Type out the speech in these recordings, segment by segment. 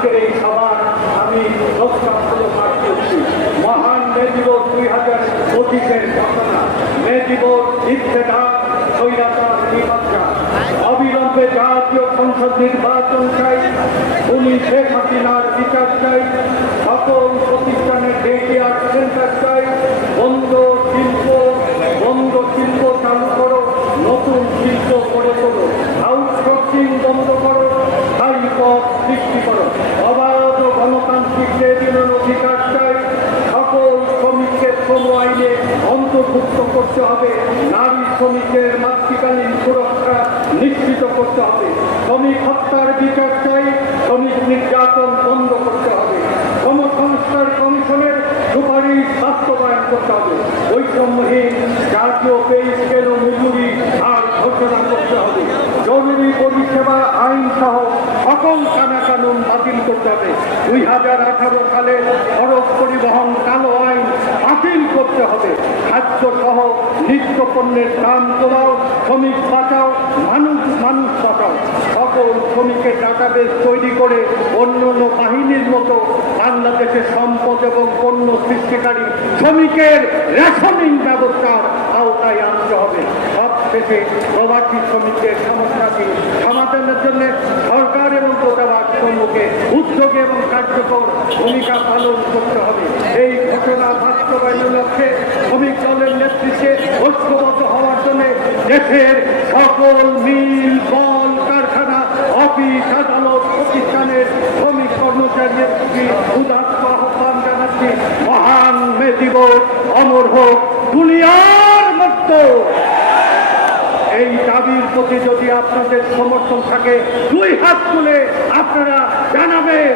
আজকের এই সভা আমি প্রস্তাবগুলো পাঠ করছি। মহান মে দিবস 2025-এর ঘটনা। মে দিবস ইত্তেফাক স্বৈরাচার বিপর্যা। অবিলম্বে জাতীয় সংসদ নির্বাচন চাই, উনি শেখ হাসিনার বিচার চাই, সকল প্রতিষ্ঠানের ডেকেয়ার সেন্টার চাই, বন্ধ শিল্প চালু করো, নতুন শিল্প গড়ে তোলো, আউটসোর্সিং বন্ধ করো, স্থায়ী পথ সৃষ্টি করো, অবাধ গণতান্ত্রিক লেনদেনের অধিকার চাই, সকল শ্রমিককে শ্রম আইনে অন্তর্ভুক্ত করতে হবে, নারী শ্রমিকের মাতৃকালীন সুরক্ষা নিশ্চিত করতে হবে, শ্রমিক হত্যার বিচার চাই, শ্রমিক নির্যাতন বন্ধ করতে হবে, কর্মসংস্কার কমিশনের সুপারিশ বাস্তবায়ন করতে হবে, বৈষম্যহীন জাতীয় পে স্কেল ও মজুরি হার ঘোষণা করতে হবে, জরুরি পরিষেবা আইন সহ সকল কানুন বাতিল করতে হবে, 2018 সালে সড়ক পরিবহন কালো আইন বাতিল করতে হবে, খাদ্য সহ নিত্য পণ্যের দাম কমাও, শ্রমিক বাঁচাও, মানুষ বাঁচাও, সকল শ্রমিকের ডাটাবেস তৈরি করে অন্যান্য বাহিনীর মতো বাংলাদেশের সম্পদ এবং পণ্য সৃষ্টিকারী শ্রমিকের রেশনিং ব্যবস্থার আওতায় আনতে হবে। সবশেষে প্রবাসী শ্রমিকদের সমস্যাটি সমাধানের জন্য সরকার এবং দূতাবাস সমূহকে উদ্যোগে এবং কার্যকর ভূমিকা পালন করতে হবে। এই ঘটনা বাস্তবায়নের লক্ষ্যে শ্রমিক দলের নেতৃত্বে ঐক্যবদ্ধ হওয়ার জন্য দেশের সকল মিল, কল কারখানা, অফিস, আদালত, প্রতিষ্ঠানের শ্রমিক কর্মচারীদের প্রতি উদাত্ত আহ্বান জানাচ্ছি। মহান মে দিবস অমর হোক দুনিয়ার মতো। এই দাবির প্রতি যদি আপনাদের সমর্থন থাকে, দুই হাত তুলে আপনারা জানাবেন।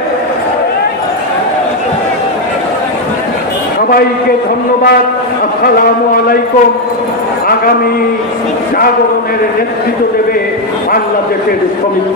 সবাইকে ধন্যবাদ। আসসালামু আলাইকুম। আগামী জাগরণের নেতৃত্ব দেবে বাংলাদেশের শ্রমিক।